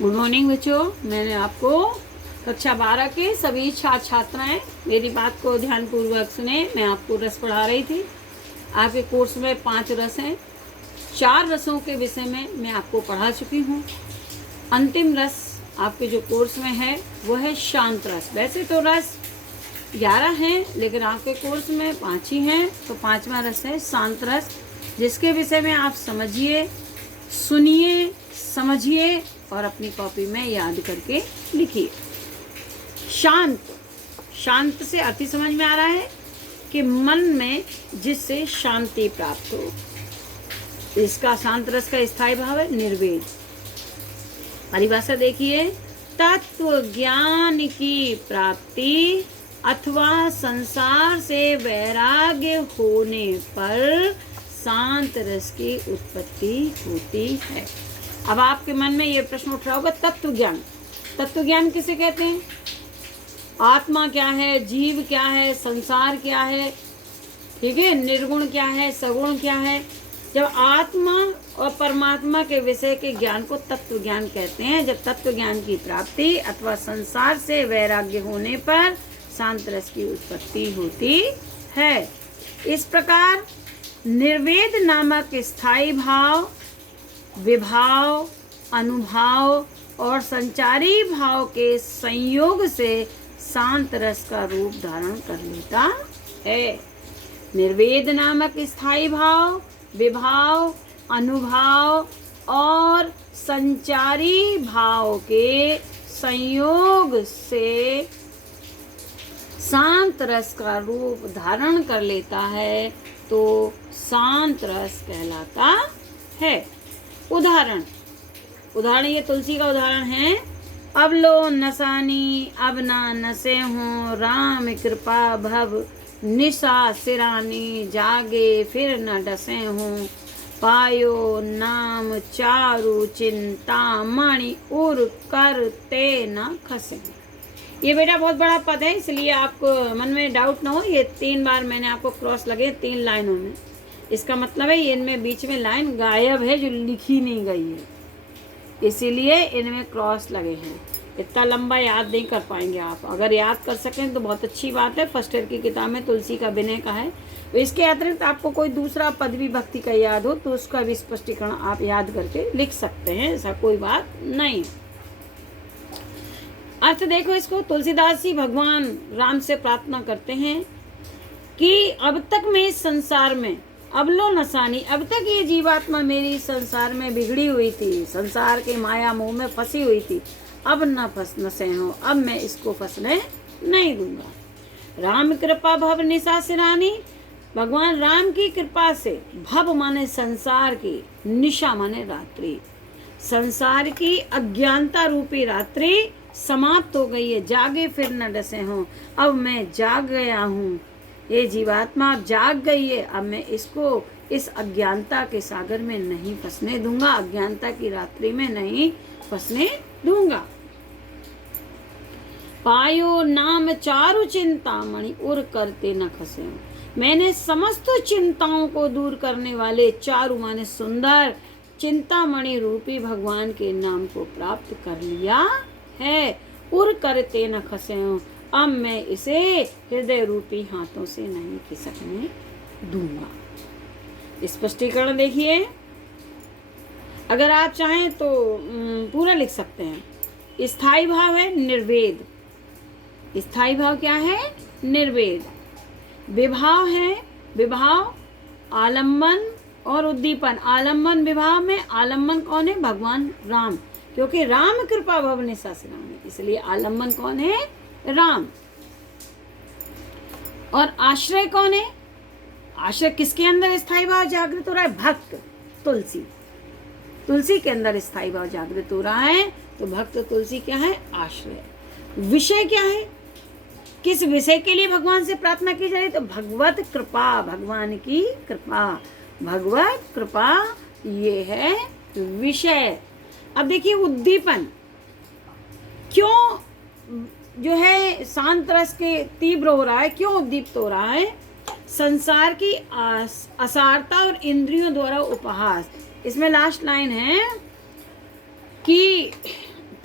Good morning बच्चों। मैंने आपको कक्षा 12 के सभी छात्र छात्राएं मेरी बात को ध्यानपूर्वक सुने। मैं आपको रस पढ़ा रही थी। आपके कोर्स में 5 रस हैं। 4 रसों के विषय में मैं आपको पढ़ा चुकी हूँ। अंतिम रस आपके जो कोर्स में है वो है शांत रस। वैसे तो रस 11 हैं, लेकिन आपके कोर्स में 5 ही हैं, तो 5वां रस है शांत रस, जिसके विषय में आप समझिए, सुनिए, समझिए और अपनी कॉपी में याद करके लिखिए। शांत, शांत से अर्थ समझ में आ रहा है कि मन में जिससे शांति प्राप्त हो। इसका शांत रस का स्थायी भाव है निर्वेद। परिभाषा देखिए, तत्व ज्ञान की प्राप्ति अथवा संसार से वैराग्य होने पर शांत रस की उत्पत्ति होती है। अब आपके मन में ये प्रश्न उठ रहा होगा, तत्व ज्ञान, तत्व ज्ञान किसे कहते हैं? आत्मा क्या है, जीव क्या है, संसार क्या है, ठीक है, निर्गुण क्या है, सगुण क्या है। जब आत्मा और परमात्मा के विषय के ज्ञान को तत्व ज्ञान कहते हैं। जब तत्व ज्ञान की प्राप्ति अथवा संसार से वैराग्य होने पर शांत रस की उत्पत्ति होती है। इस प्रकार निर्वेद नामक स्थायी भाव, विभाव, अनुभाव और संचारी भाव के संयोग से शांत रस का रूप धारण कर लेता है। निर्वेद नामक स्थायी भाव, विभाव, अनुभाव और संचारी भाव के संयोग से शांत रस का रूप धारण कर लेता है, तो शांत रस कहलाता है। उदाहरण ये तुलसी का उदाहरण है। अब लो नसानी अब ना नसे हो, राम कृपा भव निशा सिरानी, जागे फिर न डसे हो, पायो नाम चारु चिंता मणि, उर करते न खसे। ये बेटा बहुत बड़ा पद है, इसलिए आपको मन में डाउट ना हो। ये 3 बार मैंने आपको क्रॉस लगे 3 लाइनों में। इसका मतलब है इनमें बीच में लाइन गायब है जो लिखी नहीं गई है, इसीलिए इनमें क्रॉस लगे हैं। इतना लंबा याद नहीं कर पाएंगे आप। अगर याद कर सकें तो बहुत अच्छी बात है। फर्स्ट ईयर की किताब में तुलसी का विनय का है। तो इसके अतिरिक्त आपको कोई दूसरा पद भी भक्ति का याद हो तो उसका भी स्पष्टीकरण आप याद करके लिख सकते हैं, ऐसा कोई बात नहीं। अर्थ देखो इसको, तुलसीदास जी भगवान राम से प्रार्थना करते हैं कि अब तक मैं इस संसार में, अब लो नसानी, अब तक ये जीवात्मा मेरी संसार में बिगड़ी हुई थी, संसार के माया मोह में फंसी हुई थी। अब न फंसे हो, अब मैं इसको फंसने नहीं दूंगा। राम कृपा भव निशा सिरानी, भगवान राम की कृपा से, भव माने संसार की, निशा माने रात्रि, संसार की अज्ञानता रूपी रात्रि समाप्त हो गई है। जागे फिर न डसे हो, अब मैं जाग गया हूँ। ये जीवात्मा अब जाग गई है, अब मैं इसको इस अज्ञानता के सागर में नहीं फंसने दूंगा, अज्ञानता की रात्रि में नहीं फंसने दूंगा। पायो नाम चारु चिंता मणि, उर करते न खसे हो, मैंने समस्त चिंताओं को दूर करने वाले, चारु माने सुंदर, चिंतामणि रूपी भगवान के नाम को प्राप्त कर लिया है। उर करते न खसे हो, अब मैं इसे हृदय रूपी हाथों से नहीं खिसकने दूंगा। स्पष्टीकरण देखिए, अगर आप चाहें तो पूरा लिख सकते हैं। स्थायी भाव है निर्वेद। स्थायी भाव क्या है? निर्वेद। विभाव है, विभाव आलम्बन और उद्दीपन। आलम्बन विभाव में आलम्बन कौन है? भगवान राम, क्योंकि राम कृपा भव निशा सिरानी, इसलिए आलम्बन कौन है? राम। और आश्रय कौन है? आश्रय किसके अंदर स्थायी भाव जागृत हो रहा है? भक्त तुलसी, तुलसी के अंदर स्थायी भाव जागृत हो रहा है, तो भक्त तुलसी क्या है? आश्रय। विषय क्या है? किस विषय के लिए भगवान से प्रार्थना की जा रही? तो भगवत कृपा, भगवान की कृपा, भगवत कृपा, ये है विषय। अब देखिए उद्दीपन, क्यों जो है शांत रस के तीव्र हो रहा है, क्यों उद्दीप्त हो रहा है? संसार की असारता और इंद्रियों द्वारा उपहास। इसमें लास्ट लाइन है कि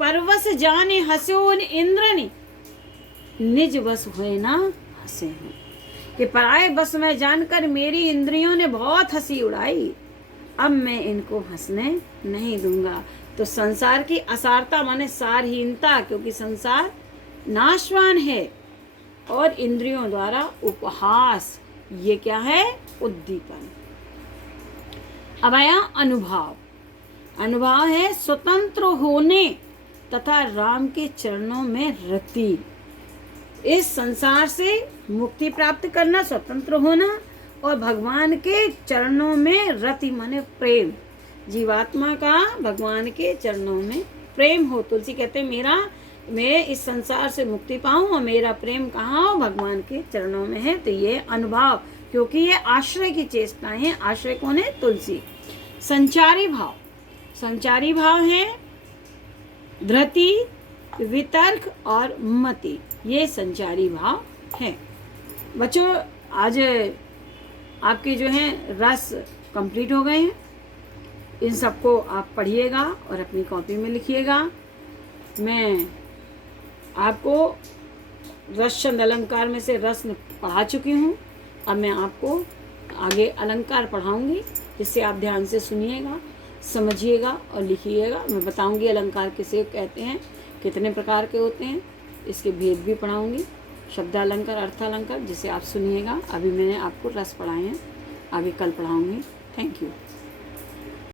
परवश जाने हंसोन इंद्र ने, निज बस हुए ना हंसे हैं। कि पराए बस में जानकर मेरी इंद्रियों ने बहुत हंसी उड़ाई, अब मैं इनको हंसने नहीं दूंगा। तो संसार की असारता माने सारहीनता, क्योंकि संसार नाशवान है, और इंद्रियों द्वारा उपहास, ये क्या है? उद्दीपन। अब आया अनुभव। अनुभव है स्वतंत्र होने तथा राम के चरणों में रति। इस संसार से मुक्ति प्राप्त करना, स्वतंत्र होना, और भगवान के चरणों में रति माने प्रेम। जीवात्मा का भगवान के चरणों में प्रेम हो। तुलसी कहते हैं मैं इस संसार से मुक्ति पाऊं और मेरा प्रेम कहाँ हो? भगवान के चरणों में है। तो ये अनुभव, क्योंकि ये आश्रय की चेष्टाएं हैं। आश्रय कौन है? तुलसी। संचारी भाव। संचारी भाव है धृति, वितर्क और मति, ये संचारी भाव है। बच्चों, आज आपके जो हैं रस कंप्लीट हो गए हैं। इन सबको आप पढ़िएगा और अपनी कॉपी में लिखिएगा। मैं आपको रसचंद अलंकार में से रस पढ़ा चुकी हूँ। अब मैं आपको आगे अलंकार पढ़ाऊँगी, जिससे आप ध्यान से सुनिएगा, समझिएगा और लिखिएगा। मैं बताऊँगी अलंकार किसे कहते हैं, कितने प्रकार के होते हैं, इसके भेद भी पढ़ाऊँगी। शब्दालंकार, अर्थालंकार, जिसे आप सुनिएगा। अभी मैंने आपको रस पढ़ाए हैं, आगे कल पढ़ाऊँगी। Thank you.